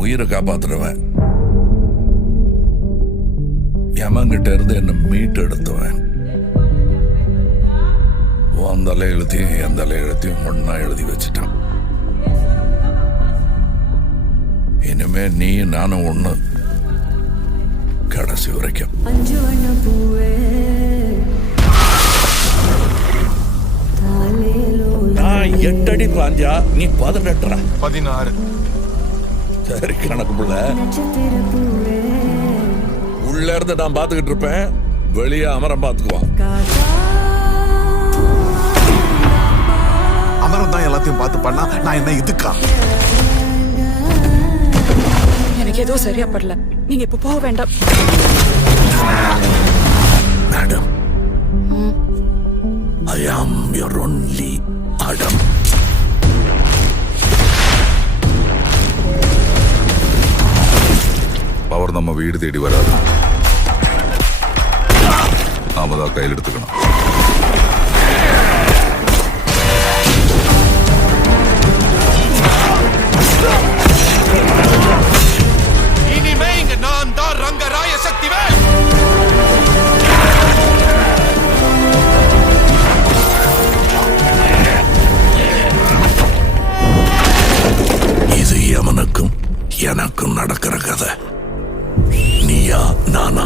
உயிரை காப்பாத்துறவன், யமங்கிட்ட இருந்து என்ன மீட்டு எடுத்துவேன். உன் தலை எழுத்தையும் என் தலை எழுத்தையும் ஒன்னா எழுதி வச்சுட்டான். இனிமே நீ நானும் ஒண்ணு, கடைசி வரைக்கும். நான் 8 அடி பாஞ்சா நீ 18. 16. சரி கணக்கு புள்ள. உள்ள இருந்து நான் பாத்துக்கிட்டு இருப்பேன், வெளியே அமரம் பாத்துக்குவான். அமரம் தான் எல்லாத்தையும் பார்த்து பண்ணா நான் என்ன இதுக்கா? எனக்கு ஏதோ சரியா படல. நீங்க இப்ப போக வேண்டாம். Madam, I am your only Adam. Power நம்ம வீடு தேடி வராது, நாம தான் கையில் எடுத்துக்கணும். இனிமே இங்க நான் தான் ரங்கராய சக்திவேல். இது யமனுக்கும் எனக்கும் நடக்கிற கதை. நீயா நானா?